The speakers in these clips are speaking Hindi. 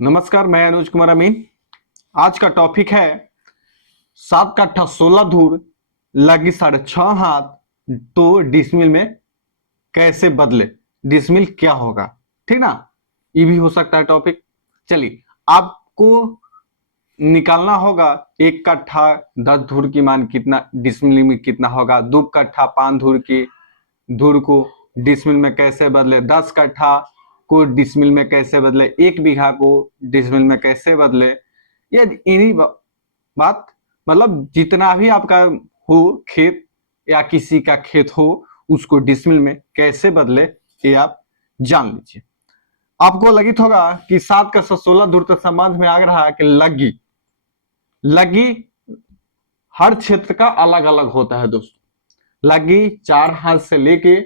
नमस्कार, मैं अनुज कुमार अमीन। आज का टॉपिक है 7 कट्ठा 16 धूर लगी 6.5 हाथ तो डिसमिल में कैसे बदले, डिसमिल क्या होगा, ठीक ना। ये भी हो सकता है टॉपिक। चलिए, आपको निकालना होगा 1 कट्ठा 10 धूर की मान कितना डिसमिल में कितना होगा, 2 कट्ठा 5 धूर की धूर को डिसमिल में कैसे बदले, 10 कट्ठा को डिसमिल में कैसे बदले, 1 बीघा को डिसमिल में कैसे बदले। ये इन्हीं बात मतलब जितना भी आपका हो खेत या किसी का खेत हो उसको डिसमिल में कैसे बदले ये आप जान लीजिए। आपको लगित होगा कि 7 का 16 धूर तक संबंध में आ रहा है कि लगी हर क्षेत्र का अलग अलग होता है दोस्तों। लगी 4 हाथ से लेके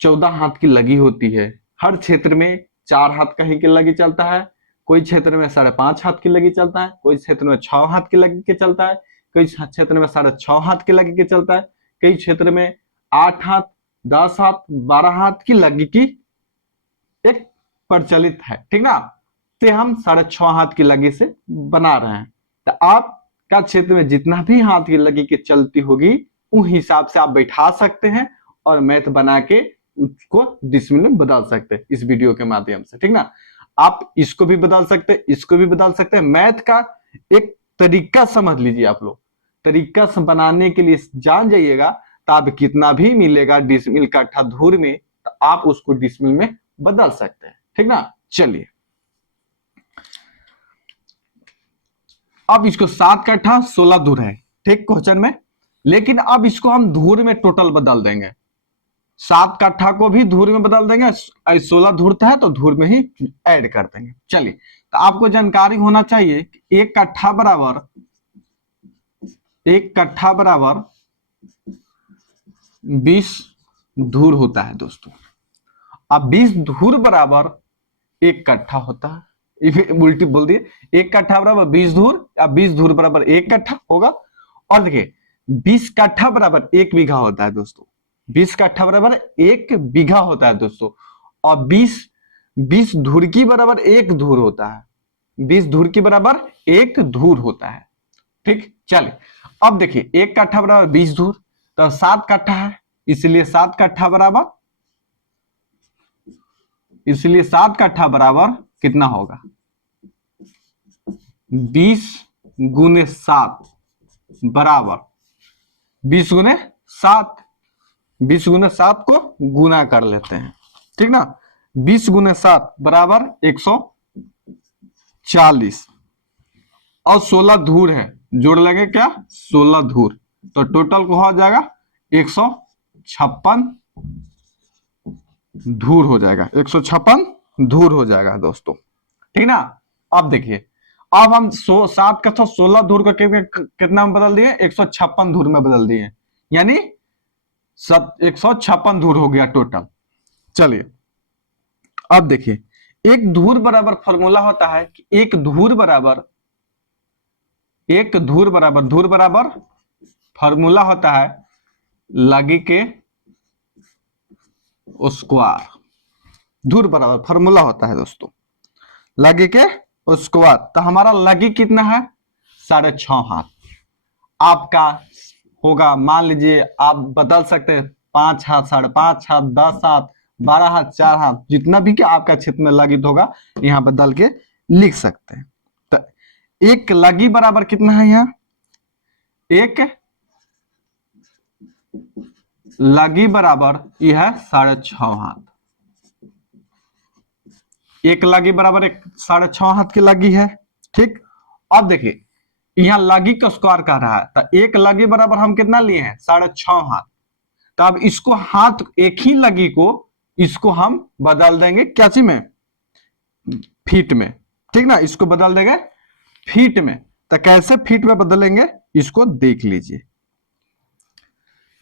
14 हाथ की लगी होती है। हर क्षेत्र में 4 हाथ का ही की लगी चलता है, कोई क्षेत्र में 5.5 हाथ की लगी चलता है, कोई क्षेत्र में 6 हाथ की लगी के चलता है, कई क्षेत्र में 6.5 हाथ की लगी के चलता है, कई क्षेत्र में 8 हाथ 10 हाथ 12 हाथ की लगी की एक प्रचलित है, ठीक ना। तो हम 6.5 हाथ की लगी से बना रहे हैं। तो आपका क्षेत्र में जितना भी हाथ की लगी की चलती होगी उस हिसाब से आप बैठा सकते हैं और मैथ बना के उसको डिसमिल में बदल सकते हैं इस वीडियो के माध्यम से, ठीक ना। आप इसको भी बदल सकते हैं, इसको भी बदल सकते हैं। मैथ का एक तरीका समझ लीजिए आप लोग। तरीका बनाने के लिए जान जाइएगा तो आप कितना भी मिलेगा डिसमिल कट्ठा धूर में तो आप उसको डिसमिल में बदल सकते हैं, ठीक ना। चलिए, अब इसको 7 कट्ठा 16 धूर है, ठीक क्वेश्चन में। लेकिन अब इसको हम धूर में टोटल बदल देंगे। 7 कट्ठा को भी धूर में बदल देंगे, 16 धूर है तो धूर में ही ऐड कर देंगे। चलिए, तो आपको जानकारी होना चाहिए कि 1 कट्ठा बराबर 20 धूर होता है दोस्तों। अब 20 धूर बराबर 1 कट्ठा होता है। उल्टी बोल दिए, 1 कट्ठा बराबर 20 धूर या 20 धूर बराबर 1 कट्ठा होगा। और देखिए 20 कट्ठा बराबर 1 बीघा होता है दोस्तों। 20 कट्ठा बराबर 1 बीघा होता है दोस्तों। और 20 धूर की बराबर 1 धूर होता है। 20 धूर की बराबर 1 धूर होता है, ठीक। चलिए, अब देखिए 1 कट्ठा बराबर 20 धूर तो 7 कट्ठा है, इसलिए 7 कट्ठा बराबर कितना होगा, 20 गुने 7 बराबर 20 गुने 7। 20 गुने 7 को गुना कर लेते हैं, ठीक ना। 20 गुने 7 बराबर 140 और 16 धूर है, जोड़ लेंगे क्या 16 धूर तो टोटल को हो जाएगा 156 धूर हो जाएगा, 156 धूर हो जाएगा दोस्तों, ठीक ना। अब देखिए, अब हम 7 का 16 धूर को कितना में बदल दिए, 156 धूर में बदल दिए, यानी 156 धूर हो गया टोटल। चलिए, अब देखिए एक धूर बराबर फॉर्मूला होता है कि धूर बराबर फॉर्मूला होता है लगी के स्क्वायर। धूर बराबर फॉर्मूला होता है दोस्तों लगी के स्क्वायर। तो हमारा लगी कितना है 6.5 हाथ। आपका होगा, मान लीजिए आप बदल सकते हैं 5 हाथ 5.5 हाथ 10 हाथ 12 हाथ 4 हाथ, जितना भी क्या आपका क्षेत्र में लगित होगा यहां बदल के लिख सकते हैं। तो एक लगी बराबर कितना है, यहाँ एक लगी बराबर यह है 6.5 हाथ। एक लगी बराबर 6.5 हाथ की लगी है, ठीक। अब देखिए यहाँ लगी का स्क्वायर कह रहा है तो एक लगी बराबर हम कितना लिए हैं 6.5 हाथ। तो अब इसको हाथ एक ही लगी को इसको हम बदल देंगे क्या चीज में, फीट में, ठीक ना। इसको बदल देंगे फीट में। तो कैसे फीट में बदलेंगे इसको देख लीजिए।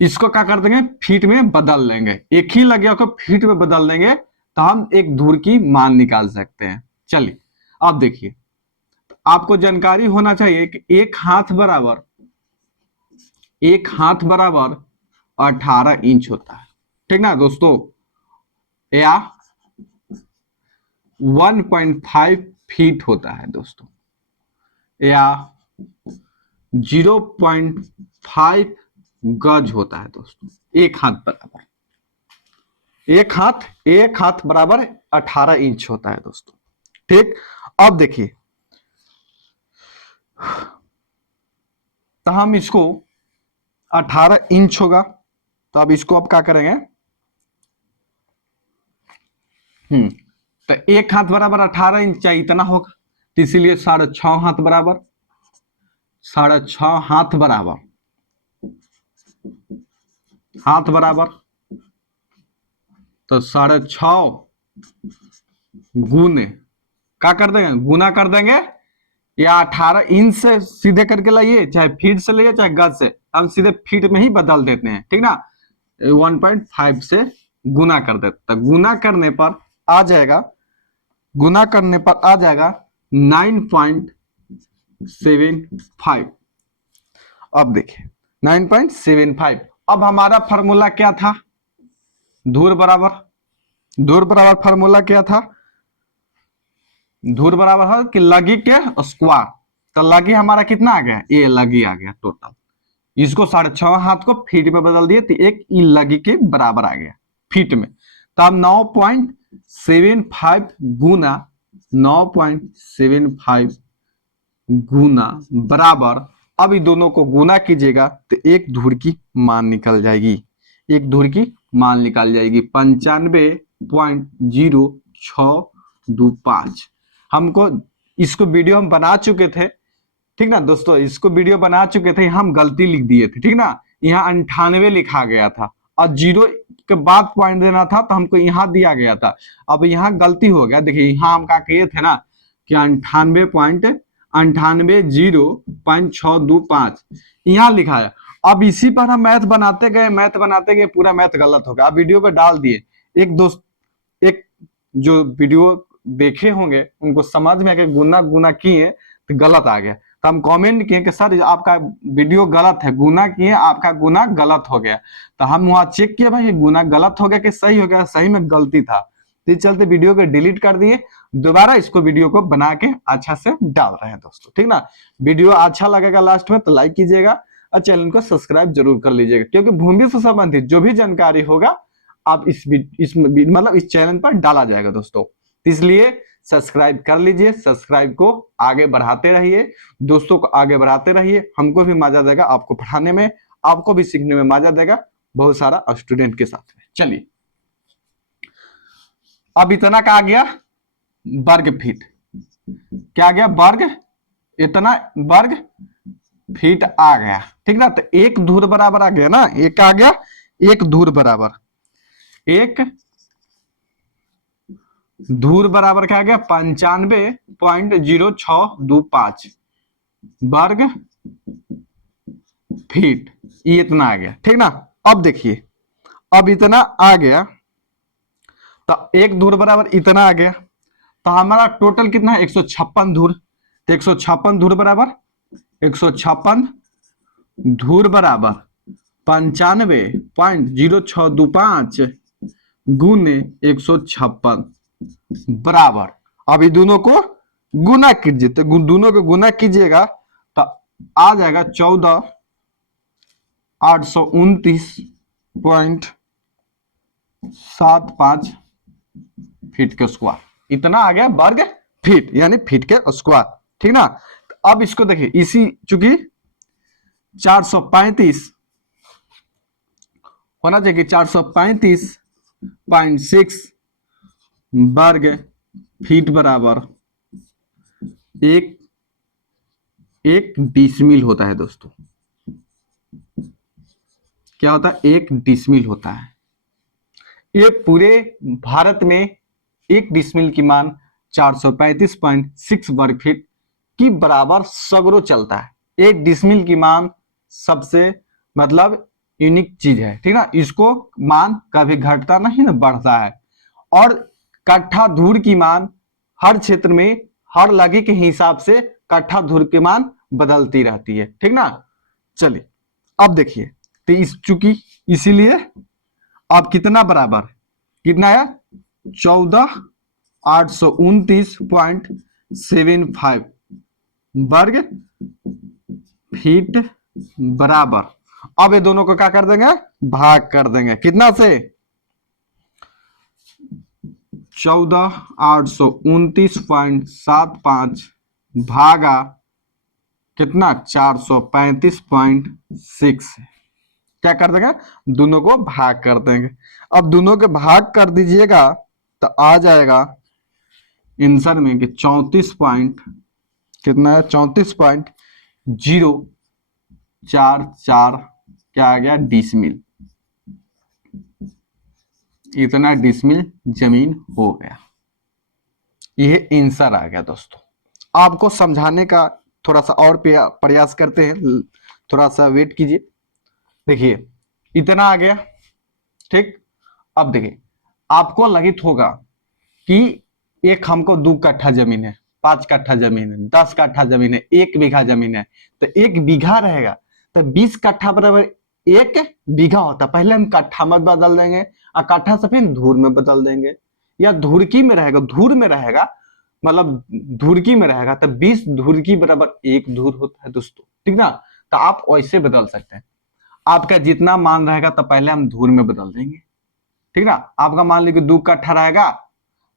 इसको क्या कर देंगे फीट में बदल लेंगे, एक ही लगे को फीट में बदल देंगे तो हम एक धूर की मान निकाल सकते हैं। चलिए, अब देखिए आपको जानकारी होना चाहिए कि एक हाथ बराबर 18 इंच होता है, ठीक ना दोस्तों, या 1.5 फीट होता है दोस्तों, या 0.5 गज होता है दोस्तों। एक हाथ बराबर, एक हाथ बराबर 18 इंच होता है दोस्तों। ठीक, अब देखिए, तो हम इसको 18 इंच होगा, तो अब इसको अब क्या करेंगे, तो एक हाथ बराबर 18 इंच चाहिए, इतना होगा, तो इसीलिए 6.5 हाथ बराबर, 6.5 हाथ बराबर, हाथ बराबर, तो 6.5 गुने क्या कर देंगे, गुना कर देंगे, या 18 इंच से सीधे करके लाइए, चाहे फीट से लाइए चाहे गज से, हम सीधे फीट में ही बदल देते हैं, ठीक ना। 1.5 से गुना कर देते, तो गुना करने पर आ जाएगा, गुना करने पर आ जाएगा 9.75। अब देखिए 9.75। अब हमारा फॉर्मूला क्या था, धूर बराबर, धूर बराबर फॉर्मूला क्या था, धूर बराबर है कि लगी के स्क्वायर, तो लगी हमारा कितना आ गया, ये लगी आ गया टोटल, इसको 6.5 हाथ को फीट में बदल दिए, तो एक ई लगी के बराबर आ गया फीट में। तो अब 9.75 गुना 9.75 गुना बराबर, अब इन दोनों को गुना कीजिएगा तो एक धूर की मान निकल जाएगी, एक धूर की मान निकाल जाएगी 95.0625। हमको इसको वीडियो हम बना चुके थे, ठीक ना दोस्तों, इसको वीडियो बना चुके थे, हम गलती लिख दिए थे, ठीक ना, यहाँ 98 लिखा गया था और 0 के बाद पॉइंट देना था, तो हमको यहाँ दिया गया था, अब यहाँ गलती हो गया, देखिए यहाँ हम क्या किए थे ना कि 98.0.625 यहाँ लिखा है। अब इसी पर हम मैथ बनाते गए, पूरा मैथ गलत हो गया, अब वीडियो पे डाल दिए, एक दोस्त, एक जो वीडियो देखे होंगे उनको समझ में आके गुना गुना किए तो गलत आ गया, तो हम कमेंट किए कि सर आपका वीडियो गलत है, गुना किए आपका गुना गलत हो गया, तो हम वहां चेक किए भाई गुना गलत हो गया कि सही हो गया, सही में गलती था, तो इस चलते वीडियो को डिलीट कर दिए, दोबारा इसको वीडियो को बना के अच्छा से डाल रहे हैं दोस्तों, ठीक ना। वीडियो अच्छा लगेगा लास्ट में तो लाइक कीजिएगा और चैनल को सब्सक्राइब जरूर कर लीजिएगा, क्योंकि भूमि से संबंधित जो भी जानकारी होगा आप इस मतलब इस चैनल पर डाला जाएगा दोस्तों, इसलिए सब्सक्राइब कर लीजिए, सब्सक्राइब को आगे बढ़ाते रहिए, दोस्तों को आगे बढ़ाते रहिए, हमको भी मजा देगा आपको पढ़ाने में, आपको भी सीखने में मजा देगा बहुत सारा स्टूडेंट के साथ में। चलिए अब इतना का आ गया वर्ग फीट, क्या आ गया वर्ग, इतना वर्ग फीट आ गया, ठीक ना, तो एक धूर बराबर आ गया ना, एक आ गया एक धूर बराबर, एक धूर बराबर क्या आ गया 95.0625 वर्ग फीट, ये इतना आ गया, ठीक ना। अब देखिए, अब इतना आ गया, तो एक धूर बराबर इतना आ गया, तो हमारा टोटल कितना है 156 धूर, तो 156 धूर बराबर 156 धूर बराबर 95.0625 गुने 156 बराबर, अभी दोनों को गुना कीजिए, तो दोनों को गुना कीजिएगा तो आ जाएगा 14,829.75 फीट के स्क्वायर, इतना आ गया वर्ग फीट यानी फीट के स्क्वायर, ठीक ना। अब इसको देखिए, इसी चूंकि 435 होना चाहिए, 435.6 वर्ग फीट बराबर एक डिसमिल होता है दोस्तों, क्या होता है, एक डिसमिल होता है। ये पूरे भारत में एक डिसमिल की मान 435.6 वर्ग फीट की बराबर सगरो चलता है। एक डिसमिल की मान सबसे मतलब यूनिक चीज है, ठीक ना, इसको मान कभी घटता नहीं ना बढ़ता है, और कट्ठा धूर की मान हर क्षेत्र में हर लगी के हिसाब से कट्ठा धूर की मान बदलती रहती है, ठीक ना। चलिए अब देखिए, तो इस चूंकि इसीलिए अब कितना बराबर, कितना है 14,829.75 0.75 वर्ग फीट बराबर। अब ये दोनों को क्या कर देंगे, भाग कर देंगे, कितना से 14,829.75 भागा कितना 435.6। क्या कर देंगे, दोनों को भाग कर देंगे। अब दोनों के भाग कर दीजिएगा तो आ जाएगा आंसर में कि 34 पॉइंट कितना है, 34.044 क्या आ गया, डिसमिल। इतना डिसमिल जमीन हो गया, यह आंसर आ गया दोस्तों। आपको समझाने का थोड़ा सा और प्रयास करते हैं, थोड़ा सा वेट कीजिए। देखिए इतना आ गया, ठीक। अब देखिए आपको लगित होगा कि एक हमको 2 कट्ठा जमीन है, 5 कट्ठा जमीन है, 10 कट्ठा जमीन है, 1 बीघा जमीन है। तो 1 बीघा रहेगा तो 20 कट्ठा बराबर 1 बीघा होता। पहले हम कट्ठा में बदल देंगे और कट्ठा से फिर धूर में बदल देंगे, या धुरकी में रहेगा, धूर में रहेगा, मतलब धुरकी में रहेगा तो 20 धुरकी बराबर 1 धूर होता है दोस्तों, ठीक ना। तो आप वैसे बदल सकते हैं। आपका जितना मान रहेगा तो पहले हम धूर में बदल देंगे, ठीक ना। आपका मान लीजिए 2 कट्ठा रहेगा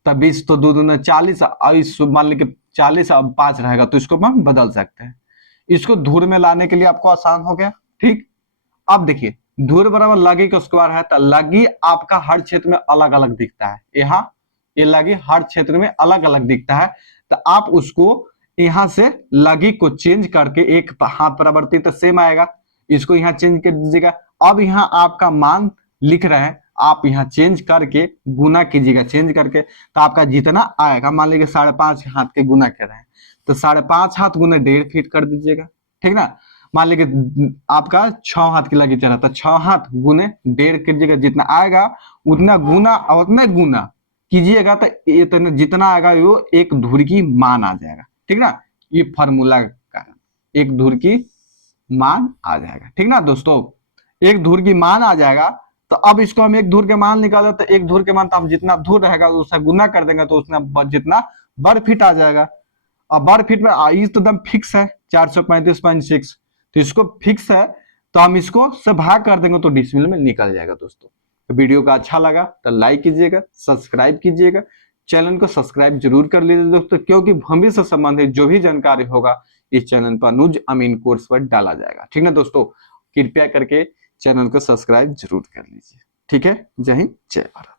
तो 20 तो 2 दूना 40, और इस मान लीजिए 40 अब 5 रहेगा तो इसको हम बदल सकते हैं। इसको धूर में लाने के लिए आपको आसान हो गया, ठीक। अब देखिए धूर बराबर लगी का स्क्वायर है, तो लगी आपका हर क्षेत्र में अलग अलग दिखता है। यहाँ ये लगी हर क्षेत्र में अलग अलग दिखता है, तो आप उसको यहां से लगी को चेंज करके एक हाथ परावर्तित तो सेम आएगा, इसको यहाँ चेंज कर दीजिएगा। अब यहाँ आपका मान लिख रहे हैं, आप यहाँ चेंज करके गुना कीजिएगा, चेंज करके तो आपका जितना आएगा, मान लीजिए 5.5 हाथ के गुना कर रहे हैं तो 5.5 हाथ गुना 1.5 फीट कर दीजिएगा, ठीक ना। मान लीजिए आपका 6 हाथ की लगी चला तो 6 हाथ गुने 1.5 कीजिएगा, जितना आएगा उतना गुना और उतना गुना कीजिएगा तो इतना जितना आएगा वो 1 धूर की मान आ जाएगा, ठीक ना। ये फॉर्मूला का कारण 1 धूर की मान आ जाएगा, ठीक ना दोस्तों। 1 धूर की मान आ जाएगा तो अब इसको हम 1 धूर के मान निकाले तो 1 धूर के मान तो हम जितना धूर रहेगा उससे गुना कर देंगे तो उसमें जितना वर्ग फीट आ जाएगा। अब वर्ग फीट में इस तो एकदम फिक्स है 435.6, तो इसको फिक्स है तो हम इसको से भाग कर देंगे तो डिसिमल में निकल जाएगा दोस्तों। तो वीडियो का अच्छा लगा तो लाइक कीजिएगा, सब्सक्राइब कीजिएगा, चैनल को सब्सक्राइब जरूर कर लीजिए दोस्तों, क्योंकि भूमि से संबंधित जो भी जानकारी होगा इस चैनल पर नुज अमीन कोर्स पर डाला जाएगा, ठीक ना दोस्तों। कृपया करके चैनल को सब्सक्राइब जरूर कर लीजिए, ठीक है। जय हिंद, जय भारत।